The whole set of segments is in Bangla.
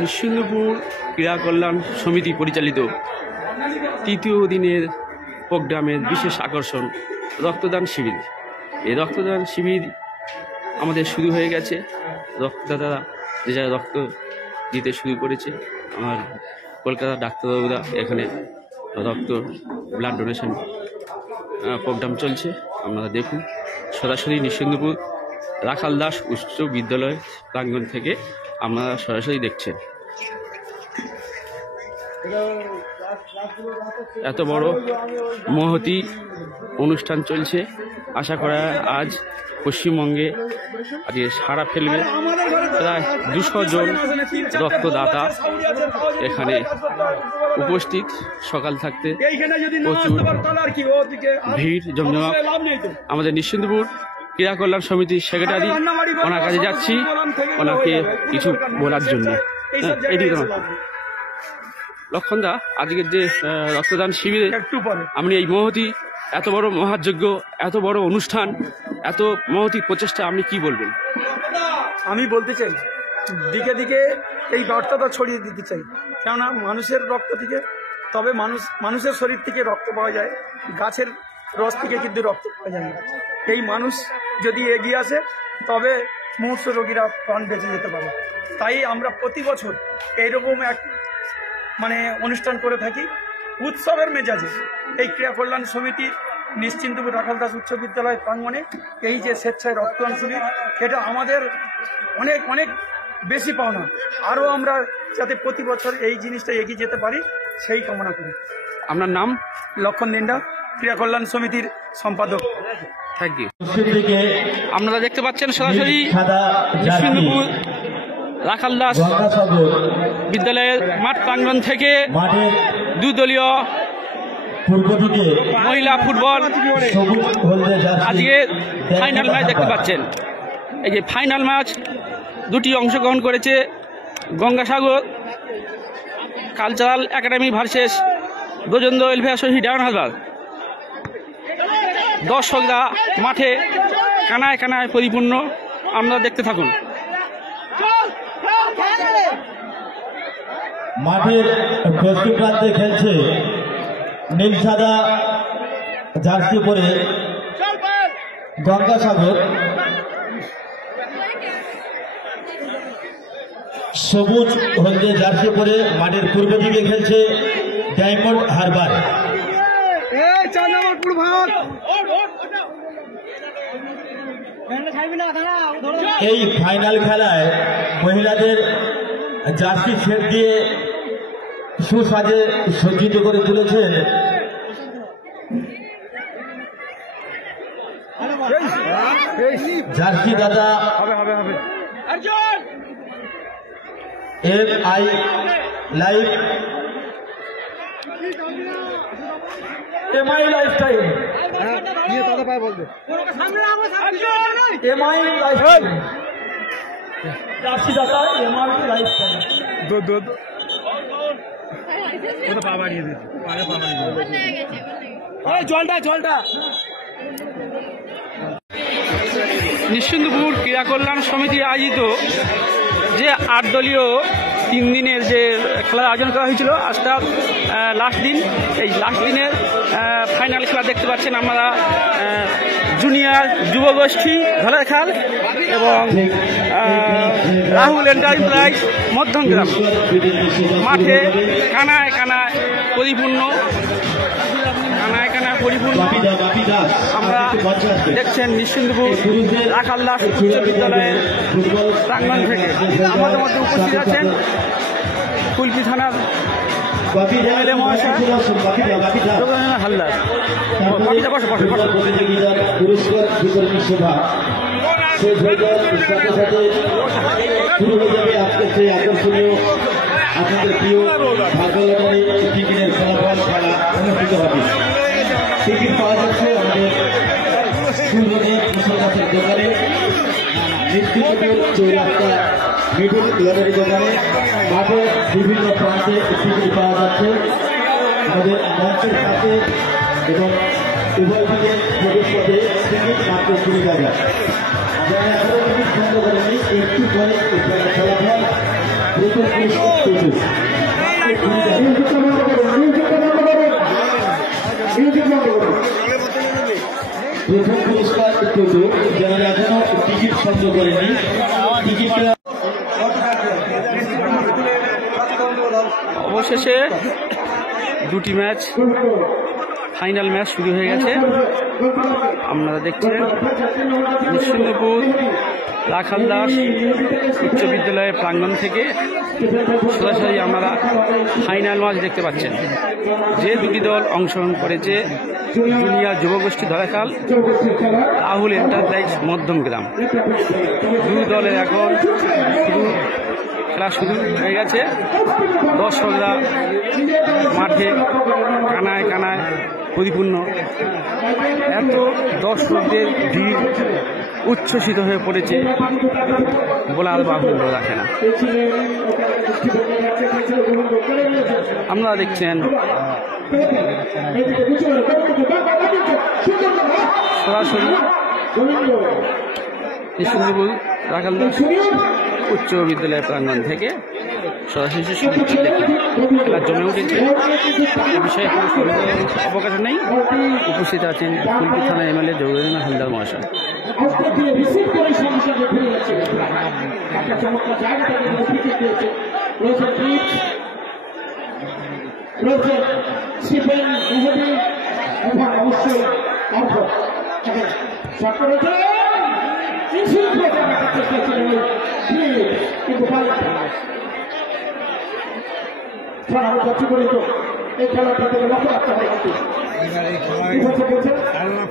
নিশ্চিন্দপুর ক্রীড়া কল্যাণ সমিতি পরিচালিত তৃতীয় দিনের প্রোগ্রামের বিশেষ আকর্ষণ রক্তদান শিবির। এই রক্তদান শিবির আমাদের শুরু হয়ে গেছে। রক্তদাতারা যে যারা রক্ত দিতে শুরু করেছে। আমার কলকাতার ডাক্তারবাবুরা এখানে রক্ত ব্লাড ডোনেশন প্রোগ্রাম চলছে। আপনারা দেখুন, সরাসরি নিশ্চিন্দপুর রাখাল দাস উচ্চ বিদ্যালয় প্রাঙ্গণ থেকে আপনারা সরাসরি দেখছেন। এত বড় মহতি অনুষ্ঠান চলছে। আশা করা আজ পশ্চিমবঙ্গে আজকে সাড়া ফেলবে। প্রায় 200 জন রক্তদাতা এখানে উপস্থিত। সকাল থাকতে প্রচুর ভিড় জমজমাট। আমাদের নিশ্চিন্দপুর ক্রীড়া কল্যাণ সমিতির সেক্রেটারি, ওনার কাছে যাচ্ছি ওনাকে কিছু বলার জন্য। এদিকে লক্ষণদা, আজকের যে রক্তদান শিবিরে আপনি এই মহতি এত বড় মহাযজ্ঞ, এত বড় অনুষ্ঠান, এত মহতি প্রচেষ্টা, আপনি কি বলবেন? আমি বলতে চাই, দিকে দিকে এই বার্তাটা ছড়িয়ে দিতে চাই। কেননা মানুষের রক্ত থেকে তবে মানুষের শরীর থেকে রক্ত পাওয়া যায়, গাছের রস থেকে কিন্তু রক্ত পাওয়া যায় না। এই মানুষ যদি এগিয়ে আসে তবে মুমূর্ষু রোগীরা প্রাণ বেঁচে যেতে পারে। তাই আমরা প্রতি বছর এইরকম এক অনুষ্ঠান করে থাকি উৎসবের মেজাজে। এই ক্রীড়া কল্যাণ সমিতি নিশ্চিন্দপুর রাখাল দাস উচ্চ বিদ্যালয় প্রাঙ্গণে এই যে স্বেচ্ছায় রক্তদান শিবির, এটা আমাদের অনেক অনেক বেশি পাওনা। আরও আমরা যাতে প্রতি বছর এই জিনিসটা এগিয়ে যেতে পারি সেই কামনা করি। আপনার নাম? লক্ষণ দিন্ডা, ক্রীড়া কল্যাণ সমিতির সম্পাদক। Thank you. আপনারা দেখতে পাচ্ছেন সরাসরি নিশ্চিন্দপুর রাখাল দাস বিদ্যালয়ের মাঠ প্রাঙ্গণ থেকে দুদলীয় মহিলা ফুটবল আজকে ফাইনাল ম্যাচ দেখতে পাচ্ছেন। এই যে ফাইনাল ম্যাচ দুটি অংশগ্রহণ করেছে Gangasagar cultural academy versus Brajendra welfare society diamond Harbour. দর্শকরা মাঠে কানায় কানায় পরিপূর্ণ। আপনারা দেখতে থাকুন। মাঠের পশ্চিম প্রান্তে খেলছে নীল সাদা জার্সি পরে গঙ্গাসাগর, সবুজ হলদে জার্সি পরে মাঠের পূর্ব দিকে খেলছে ডায়মন্ড হারবার। এই ফাইনাল খেলায় মহিলাদের জার্সি সেট দিয়ে সুসাজে সজ্জিত করে তুলেছেন জার্সি দাদা MI life MI lifestyle MI lifestyle jersey দাদা MI লাইফস্টাইল। নিশ্চিন্দপুর ক্রীড়া কল্যাণ সমিতি আয়োজিত যে 8 দলীয় 3 দিনের যে খেলার আয়োজন করা হয়েছিল, আজটা লাস্ট দিন। এই লাস্ট দিনের ফাইনাল খেলা দেখতে পাচ্ছেন আমরা। জুনিয়র যুবগোষ্ঠী ধলেরখাল এবং রাহুল এন্টারপ্রাইজ মধ্যমগ্রাম মাঠে কানায় কানায় পরিপূর্ণ। আমরা দেখছেন নিশ্চিন্দপুর রাখাল দাস উচ্চ বিদ্যালয়ের প্রাঙ্গণ থেকে। আমাদের মধ্যে উপস্থিত আছেন কুলপি থানার MLA মহাশয় হালদার। প্রতিযোগিতার পুরস্কার বিতরণী সভা শেষ হয়ে যাওয়ার সাথে সাথে শুরু হয়ে যাবে আজকে সেই আকর্ষণীয় আপনাদের প্রিয় ভাগ্যলটারি টিকিটের ফলাফল খেলা অনুষ্ঠিত হবে। টিকিট পাওয়া যাচ্ছে আমাদের স্কুল রোডে মুসলমানের দোকানে, নিশ্চিতপুর চৌরাস্তা মিডল লটারি দোকানে, মাঠে বিভিন্ন প্রান্তে টিকিট পাওয়া যাচ্ছে। আমাদের মঞ্চের কাছে এবং উভয় দিকে প্রবেশ পথে টিকিট মাত্র 20 টাকা। যারা এখনো টিকিট বন্ধ করেনি একটু পরে খেলার ফলাফল প্রথম পুরস্কার টোটো যারা এখনো টিকিট বন্ধ করেনি টিকিটটা অবশেষে দুটি ম্যাচ ফাইনাল ম্যাচ শুরু হয়ে গেছে। আপনারা দেখছেন নিশ্চিন্দপুর রাখালদাস উচ্চ বিদ্যালয়ের প্রাঙ্গণ থেকে সরাসরি আপনারা ফাইনাল ম্যাচ দেখতে পাচ্ছেন। যে দুটি দল অংশগ্রহণ করেছে জুনিয়র যুবগোষ্ঠী ধরাখাল, রাহুল এন্টারপ্রাইজ মধ্যমগ্রাম, দুই দলের এখন খেলা শুরু হয়ে গেছে। দর্শকরা মাঠে কানায় কানায় পরিপূর্ণ। এত দর্শকদের ভিড় উচ্ছ্বসিত হয়ে পড়েছে বলার বাহুল্য রাখে না। আপনারা দেখছেন সরাসরি নিশ্চিন্দপুর রাখালদাস উচ্চ বিদ্যালয় প্রাঙ্গণ থেকে সরাসরি খেলা জমে উঠেছে। এ বিষয়ে কোনো অবকাশ নেই। উপস্থিত আছেন ফুলপুর থানা এমএলএ জৌরেন্দ্র হালদার মহাশয়।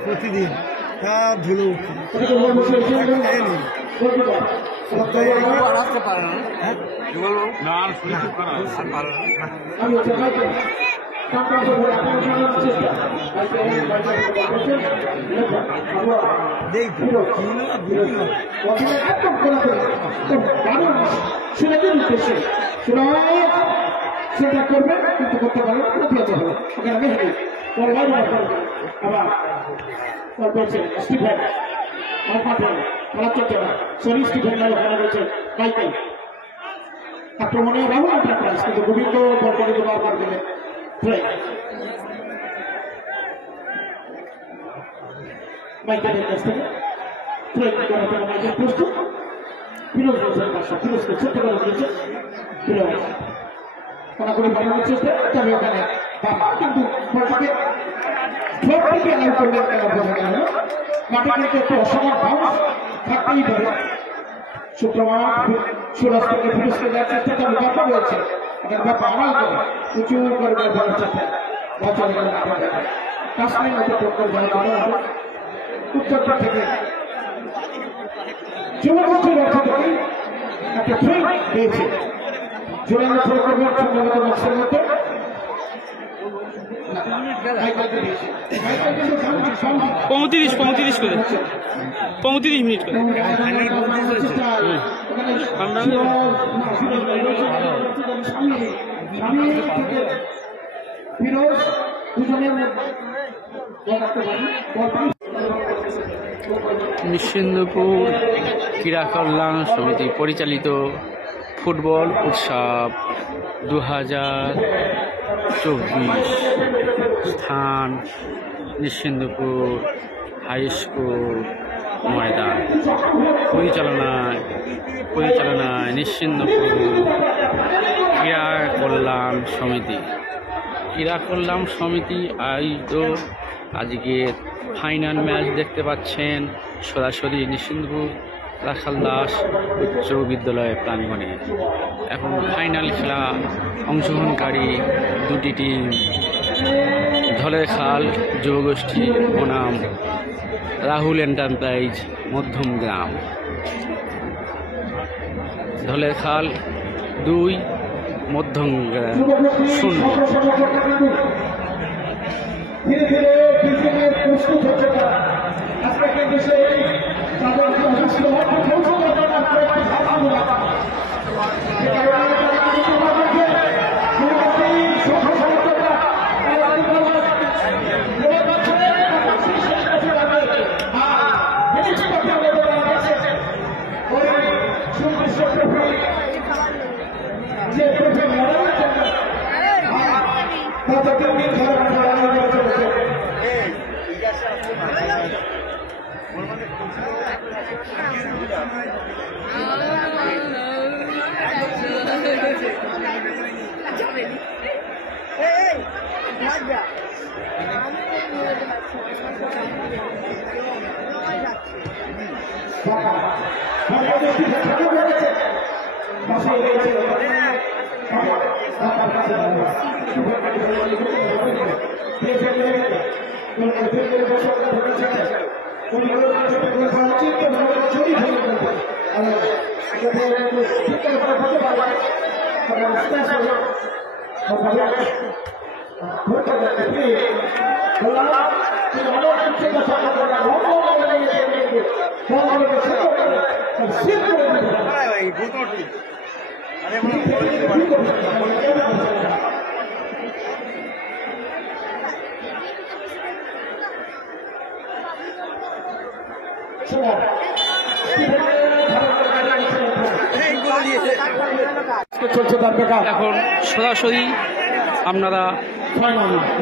প্রতিদিন ধুলো আসতে পারে না। সেটা করবে কিন্তু করতে পারবে প্রতিহত হবে। আবার স্টিফেন স্টিফেন রয়েছে মাইকেল আক্রমণে রাহুল এন্টারপ্রাইজ কিন্তু গোবিন্দ বর্তমানে বারবার গেলেন মাইকেলের কাছ থেকে মাইকেল প্রস্তুত। ফিরোজ রয়েছেন পাশে, ফিরোজকে ছোট্ট করে দিয়েছে ফিরোজ কোনাকুনি বাড়ানোর চেষ্টা, তবে ওখানে বাবা কিন্তু বলটাকে ফ্লোর থেকে অ্যালাউ করলেন কেন বোঝা গেল না। মাঠে কিন্তু একটু অসমান বাউন্স থাকতেই পারে। শুক্রবার সুরাজ থেকে ফিরোজকে দেওয়ার চেষ্টা, তবে বাবা রয়েছে এখানে বাবা আড়াল করে উঁচু করে বলার চেষ্টা বছর গেল কাশ্মীর মতো টক্কর দেওয়া হবে উত্তর থেকে যুবগোষ্ঠীর অর্থ থেকে একটা ট্রেন পেয়েছে। জোরালো ফের করবে সম্ভবত বক্সের মধ্যে 35 করে 35 মিনিট করে ফিরোজ দুজনের নিশ্চিন্দপুর ক্রীড়া কল্যাণ সমিতি পরিচালিত ফুটবল উৎসব 2024 স্থান নিশ্চিন্দপুর হাই স্কুল ময়দান। পরিচালনায় নিশ্চিন্দপুর ক্রীড়া কল্যাণ সমিতি আয়োজিত আজকের ফাইনাল ম্যাচ দেখতে পাচ্ছেন সরাসরি নিশ্চিন্দপুর রাখালদাস উচ্চ বিদ্যালয় প্রাঙ্গণে। এখন ফাইনাল খেলা অংশগ্রহণকারী দুটি টিম ধলেখাল যুবগোষ্ঠী বনাম রাহুল এন্টারপ্রাইজ মধ্যমগ্রাম। ধলেখাল 2 মধ্যমগ্রাম 0। ধীরে ধীরে বিজেপির প্রস্তুত হচ্ছে আজকে কিন্তু সেই তাদের চলছে তার বেকার এখন সরাসরি আপনারা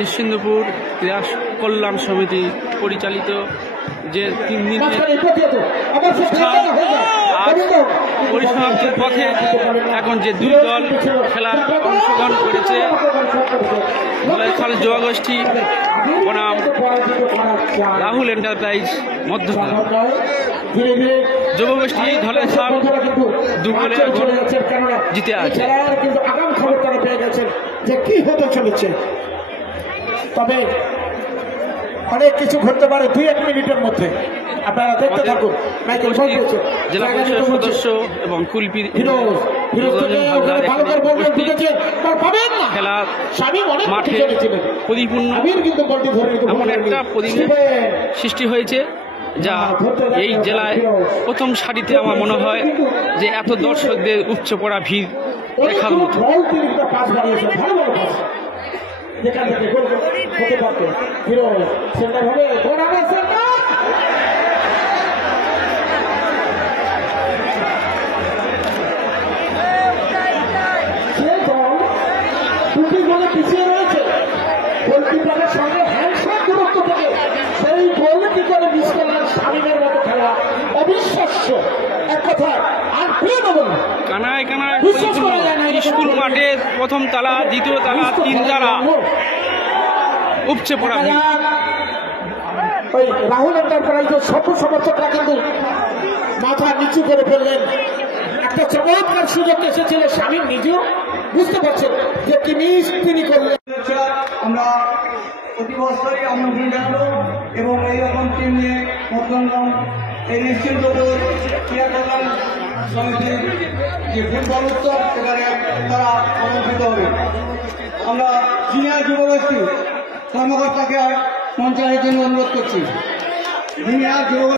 নিশ্চিন্দপুর ক্রীড়া কল্যাণ সমিতি পরিচালিত যে 3 দিনের অনুষ্ঠান আজ পরিসমাপ্তির পথে এখন যে 2 দল খেলার অংশগ্রহণ করেছে ধলেখাল যুবগোষ্ঠী বনাম রাহুল এন্টারপ্রাইজ মধ্যখাল যুবগোষ্ঠী ধলেখাল 2 গোলে এখন জিতে আছে। কিন্তু আগাম খবর তারা পেয়ে গেছেন যে কি হতে চলেছে, তবে অনেক কিছু ঘটতে পারে 2-1 মিনিটের মধ্যে। আপনারা দেখতে থাকুন। মাইকেল বলছে জেলা পরিষদ সদস্য এবং কুলপি খেলা মাঠে পরিপূর্ণ এমন একটা পরিবেশ সৃষ্টি হয়েছে যা এই জেলায় প্রথম সারিতে আমার মনে হয় যে এত দর্শকদের উপচে পড়া ভিড় দেখার মতো। যেখান থেকে গোল হতে পারতো ফিরোজ সেন্টার হবে দুটি গোলে পিছিয়ে রয়েছে গোলকিপারের সঙ্গে হ্যান্ডশট দূরত্ব থেকে সেই গোল কি করে মিস করলেন শামীমের মতো খেলা অবিশ্বাস্য এক কথা। আর প্রিয় নবল কানায় কানায় স্কুল মাঠের প্রথম তালা, দ্বিতীয় তালা, 3 তালা উপচে পড়া ভিড়। ওই রাহুল এন্টারপ্রাইজের সকল সমর্থকরা কিন্তু মাথা নিচু করে ফেললেন। একটা চমৎকার সুযোগ এসেছিল, শামীম নিজেও বুঝতে পারছেন যে কি মিস তিনি করলেন। আমরা প্রতি বছরই আমন্ত্রণ জানাবো এবং এইরকম টিম নিয়ে মধ্যমগ্রাম এই নিশ্চিন্তপুর ক্রীড়া কল্যাণ সমিতির যে ফুটবল উৎসব সেখানে তারা আমন্ত্রিত হবে। আমরা জিনিয়ার যুবগোষ্ঠী কর্মকর্তাকে মঞ্চায়ের জন্য অনুরোধ করছি। জিনিয়ার যুব